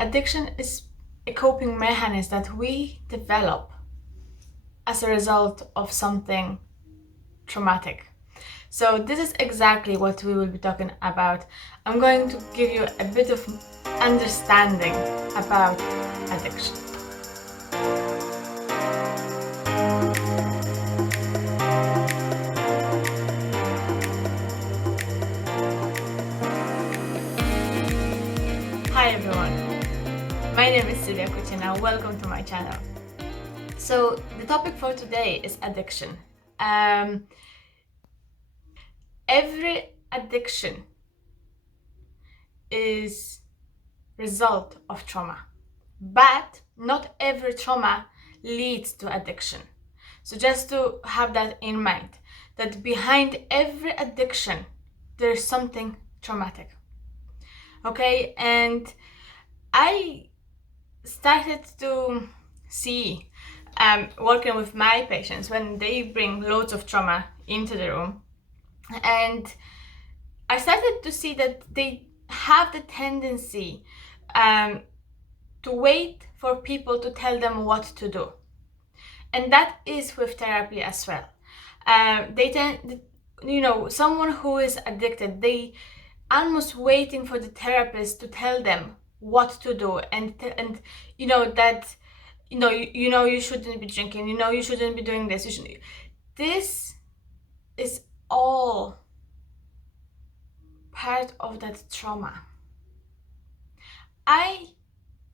Addiction is a coping mechanism that we develop as a result of something traumatic. So this is exactly what we will be talking about. I'm going to give you a bit of understanding about addiction. Hi everyone, my name is Sylwia and welcome to my channel. So the topic for today is addiction. Every addiction is result of trauma, but not every trauma leads to addiction. So just to have that in mind, that behind every addiction there's something traumatic. Okay, and I started to see working with my patients when they bring loads of trauma into the room, and I started to see that they have the tendency to wait for people to tell them what to do, and that is with therapy as well. They tend, someone who is addicted, they almost waiting for the therapist to tell them what to do, and that you shouldn't be drinking, you shouldn't be doing this. This is all part of that trauma. I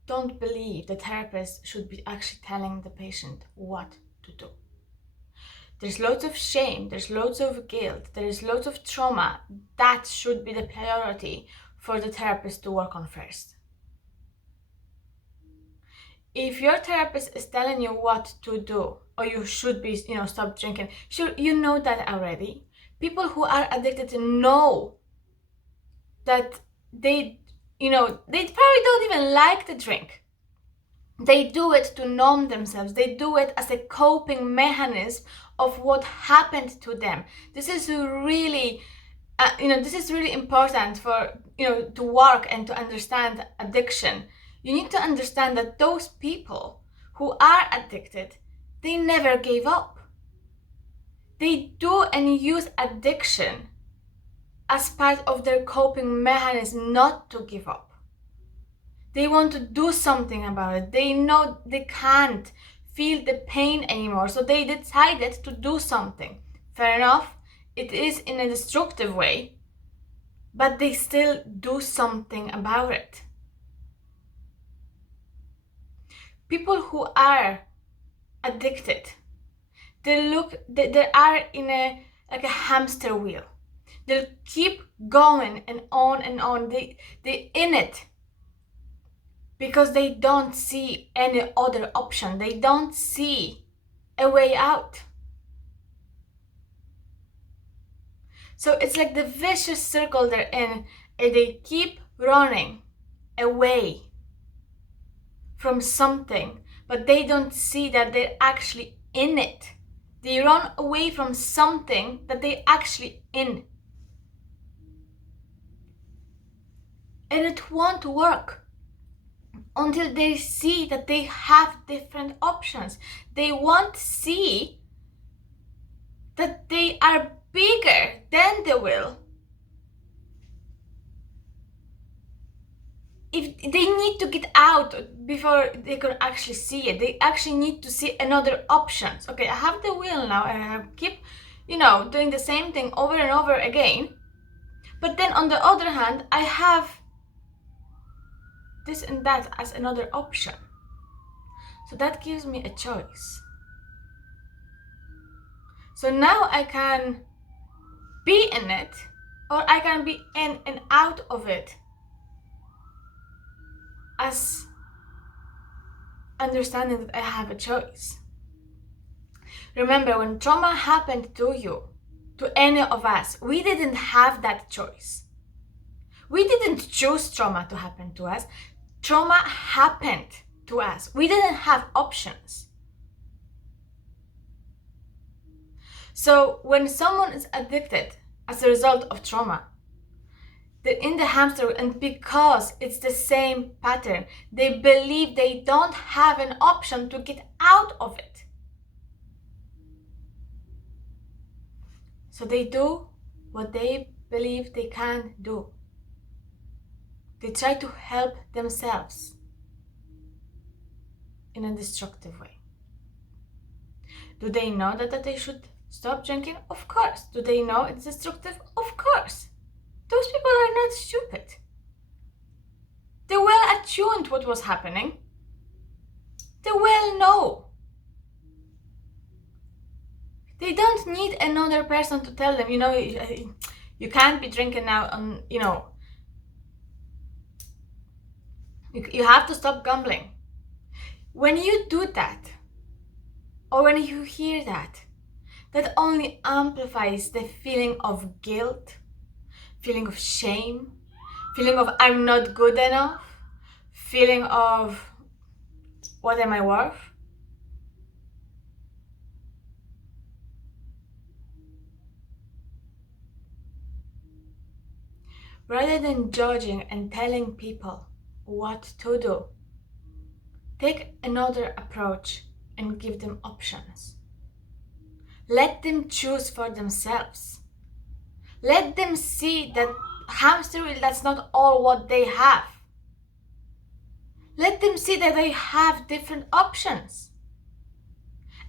don't believe the therapist should be actually telling the patient what to do. There's loads of shame, there's loads of guilt, there's loads of trauma. That should be the priority for the therapist to work on first. If your therapist is telling you what to do, or you should be, stop drinking, sure, you know that already. People who are addicted know that they probably don't even like the drink. They do it to numb themselves. They do it as a coping mechanism of what happened to them. This is really, this is really important for, to work and to understand addiction. You need to understand that those people who are addicted, they never gave up. They do and use addiction as part of their coping mechanism not to give up. They want to do something about it. They know they can't feel the pain anymore, so they decided to do something. Fair enough, it is in a destructive way, but they still do something about it. People who are addicted, they are in a hamster wheel. They'll keep going and on and on. They in it because they don't see any other option. They don't see a way out. So it's like the vicious circle they're in, and they keep running away from something, but they don't see that they're actually in it. They run away from something that they're actually in. And it won't work until they see that they have different options. They won't see that they are bigger than the will. If they need to get out before they can actually see it, they actually need to see another options. Okay, I have the will now, and I keep, doing the same thing over and over again. But then on the other hand, I have this and that as another option. So that gives me a choice. So now I can be in it, or I can be in and out of it, as understanding that I have a choice. Remember, when trauma happened to you, to any of us, we didn't have that choice. We didn't choose trauma to happen to us. Trauma happened to us. We didn't have options. So when someone is addicted as a result of trauma, They're in the hamster wheel, and because it's the same pattern, they believe they don't have an option to get out of it. So they do what they believe they can do. They try to help themselves in a destructive way. Do they know that they should stop drinking? Of course. Do they know it's destructive? Of course. Those people are not stupid. They well attuned what was happening. They well know. They don't need another person to tell them, you can't be drinking now, you have to stop gambling. When you do that, or when you hear that only amplifies the feeling of guilt, feeling of shame, feeling of I'm not good enough, feeling of what am I worth? Rather than judging and telling people what to do, take another approach and give them options. Let them choose for themselves. Let them see that hamster wheel, that's not all what they have. Let them see that they have different options.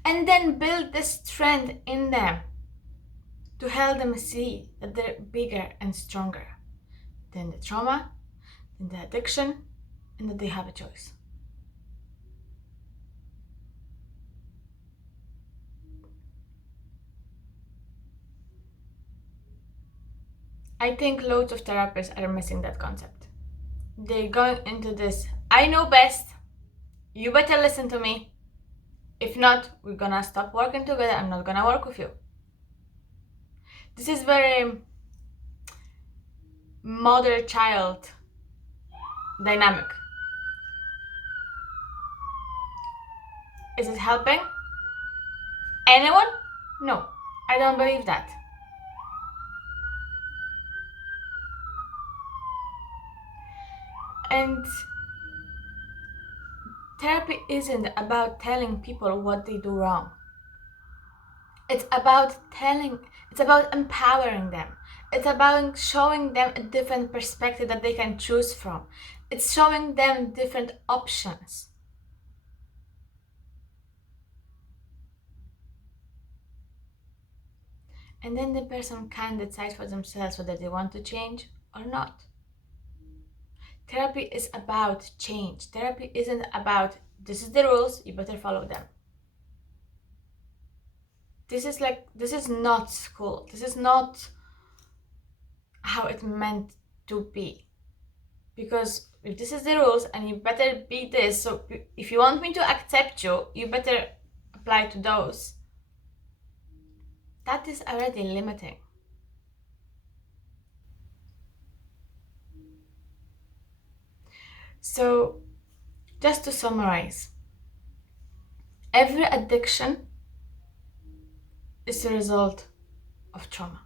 And then build the strength in them to help them see that they're bigger and stronger than the trauma, than the addiction, and that they have a choice. I think loads of therapists are missing that concept. They're going into this, I know best, you better listen to me. If not, we're gonna stop working together, I'm not gonna work with you. This is very mother-child dynamic. Is it helping anyone? No, I don't believe that. And therapy isn't about telling people what they do wrong. It's about empowering them. It's about showing them a different perspective that they can choose from. It's showing them different options. And then the person can decide for themselves whether they want to change or not. Therapy is about change. Therapy isn't about, this is the rules, you better follow them. This is not school. This is not how it's meant to be. Because if this is the rules and you better be this, so if you want me to accept you, you better apply to those. That is already limiting. So, just to summarize, every addiction is a result of trauma.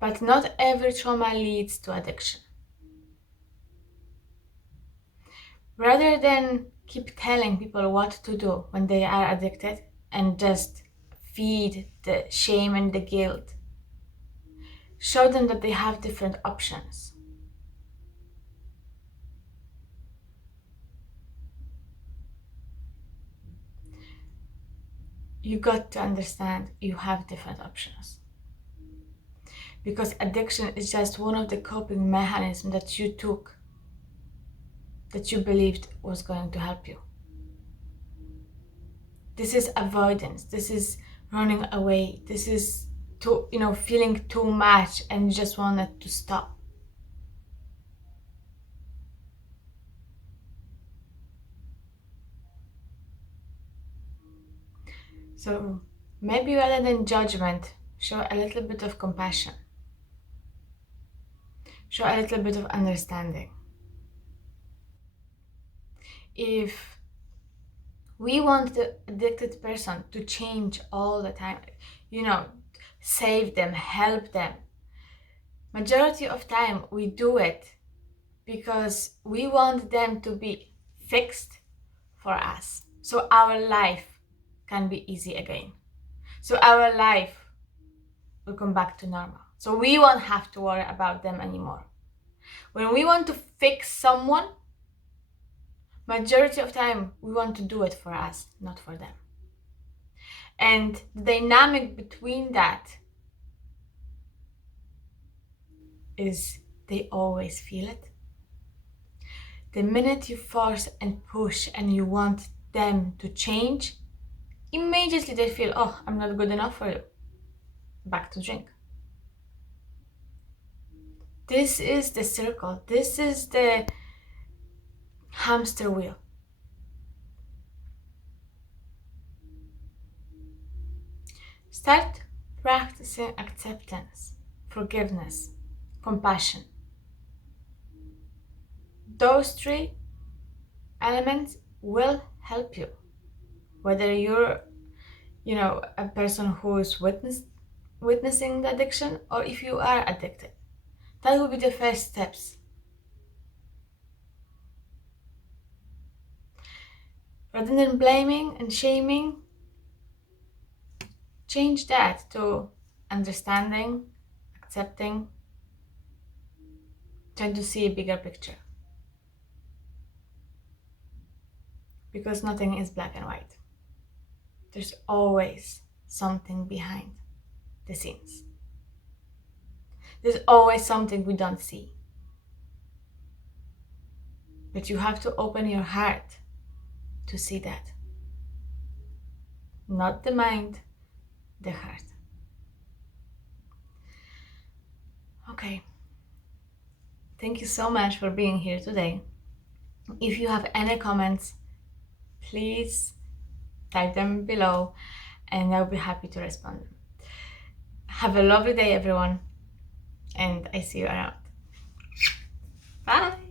But not every trauma leads to addiction. Rather than keep telling people what to do when they are addicted and just feed the shame and the guilt, show them that they have different options. You got to understand you have different options. Because addiction is just one of the coping mechanisms that you took, that you believed was going to help you. This is avoidance. This is running away. This is feeling too much and you just want it to stop. So maybe rather than judgment, show a little bit of compassion. Show a little bit of understanding. If we want the addicted person to change all the time, save them, help them, Majority of time we do it because we want them to be fixed for us, so our life can be easy again, so our life will come back to normal, so we won't have to worry about them anymore. When we want to fix someone, majority of time we want to do it for us, not for them. And the dynamic between that is they always feel it. The minute you force and push and you want them to change, immediately they feel, oh, I'm not good enough for you. Back to drink. This is the circle. This is the hamster wheel. Start practicing acceptance, forgiveness, compassion. Those three elements will help you. Whether you're, a person who is witnessing the addiction, or if you are addicted. That will be the first steps. Rather than blaming and shaming, change that to understanding, accepting, trying to see a bigger picture. Because nothing is black and white. There's always something behind the scenes. There's always something we don't see. But you have to open your heart to see that. Not the mind, the heart. Okay. Thank you so much for being here today. If you have any comments, please type them below and I'll be happy to respond. Have a lovely day, everyone, and I see you around. Bye!